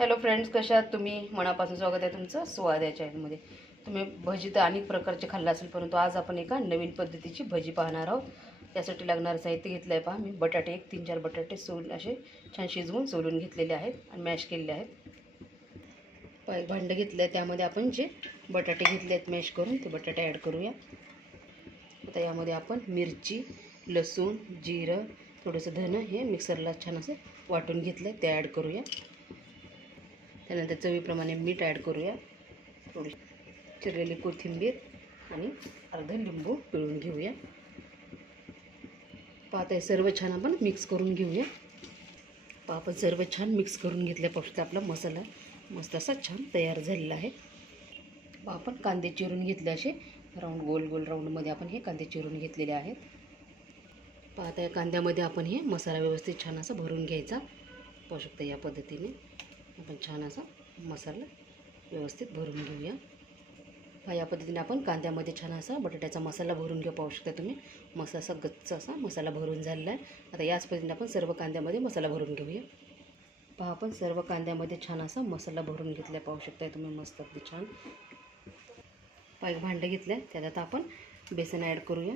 Hello friends कशा आहात तुम्ही? मनापासून स्वागत आहे तुमचं स्वाद या चॅनलमध्ये तुम्ही भजी तर अनेक प्रकारचे खाल्ला असेल परंतु आज आपण एका नवीन पद्धतीची भजी पाहणार आहोत. त्यासाठी लागणारं साहित्य घेतलं आहे पहा मी. बटाटे एक तीन चार बटाटे सोल असे छान शिजवून सोलून घेतलेले आहेत आणि मॅश केलेले आहेत. पाय भांडं घेतलं आहे त्यामध्ये आपण जे बटाटे घेतले आहेत मॅश करून ते बटाटे ॲड करूया. आता यामध्ये आपण मिरची लसूण जिरं थोडंसं धनं हे मिक्सरला छान असं वाटून घेतलं आहे ते ॲड करूया. त्यानंतर चवीप्रमाणे मीठ ॲड करूया. थोडी चिरलेली कोथिंबीर आणि अर्ध लिंबू पिळून घेऊया. पाहता हे सर्व छान आपण मिक्स करून घेऊया. पहा आपण सर्व छान मिक्स करून घेतल्यापासून आपला मसाला मस्त असा छान तयार झालेला आहे. पहा आपण कांदे चिरून घेतले असे. राऊंड गोल गोल राऊंडमध्ये आपण हे कांदे चिरून घेतलेले आहेत. पाहता या कांद्यामध्ये आपण हे मसाला व्यवस्थित छान असा भरून घ्यायचा. पाहू शकता या पद्धतीने. आपण छान असा मसाला व्यवस्थित भरून घेऊया. हा या पद्धतीने आपण कांद्यामध्ये छान असा बटाट्याचा मसाला भरून घेऊ पाहू शकता तुम्ही. मस्त असा गच्च असा मसाला भरून झालेला आहे. आता याच पद्धतीने आपण सर्व कांद्यामध्ये मसाला भरून घेऊया. पहा आपण सर्व कांद्यामध्ये छान असा मसाला भरून घेतला पाहू शकता तुम्ही. मस्त अगदी छान. पाय भांडं घेतलं आहे त्यात आता आपण बेसन ॲड करूया.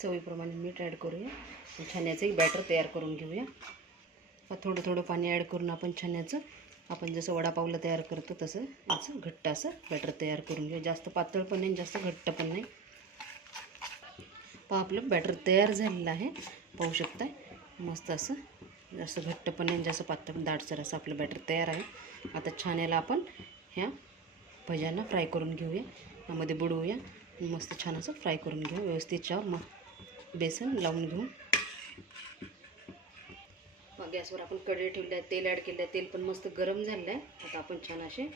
चवीप्रमाणे मीठ ॲड करूया. छान याचंही बॅटर तयार करून घेऊया. थोडं थोडं पाणी ॲड करून आपण छान याचं आपण जसं वडापावला तयार करतो तसं याचं घट्ट असं बॅटर तयार करून घेऊ. जास्त पातळ पण नाही जास्त घट्ट पण नाही. पहा आपलं बॅटर तयार झालेलं आहे. पाहू शकताय? मस्त असं जास्त घट्ट पण नाही जास्त पातळ पण. दाटसर असं आपलं बॅटर तयार आहे. आता छान याला आपण ह्या भज्यांना फ्राय करून घेऊया. यामध्ये बुडवूया. मस्त छान असं फ्राय करून घेऊ. व्यवस्थित चाव मग बेसन लावून घेऊ. गॅसवर आपण कढई ठेवले आहे तेल ॲड केलं आहे तेल पण मस्त गरम झालं आहे आता आपण छान असे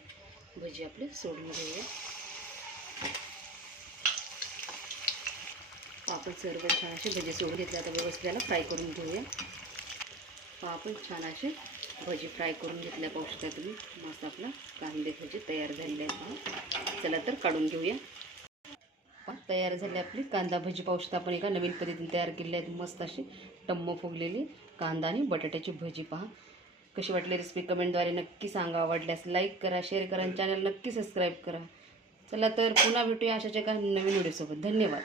भजी आपले सोडून घेऊया. आपण सर्व छान असे भजी सोडून घेतले आता व्यवस्थित त्याला फ्राय करून घेऊया. पहा आपण छान असे भजी फ्राय करून घेतल्या पाहू शकता तुम्ही. मस्त आपला कांदे भजी तयार झालेले आहेत चला तर काढून घेऊया. पहा, तयार झाली आपली. कांदा भजी पाहू शकता आपण एका नवीन पद्धतीने तयार केलेली आहेत. मस्त अशी टम्म फुगलेली. कांदा आणि बटाट्याची भजी पहा. कशी वाटली रेसिपी कमेंटद्वारे नक्की सांगा. आवडल्यास लाईक करा शेअर करा आणि चॅनल नक्की सबस्क्राईब करा. चला तर पुन्हा भेटूया अशाच्या एका नवीन व्हिडिओसोबत धन्यवाद.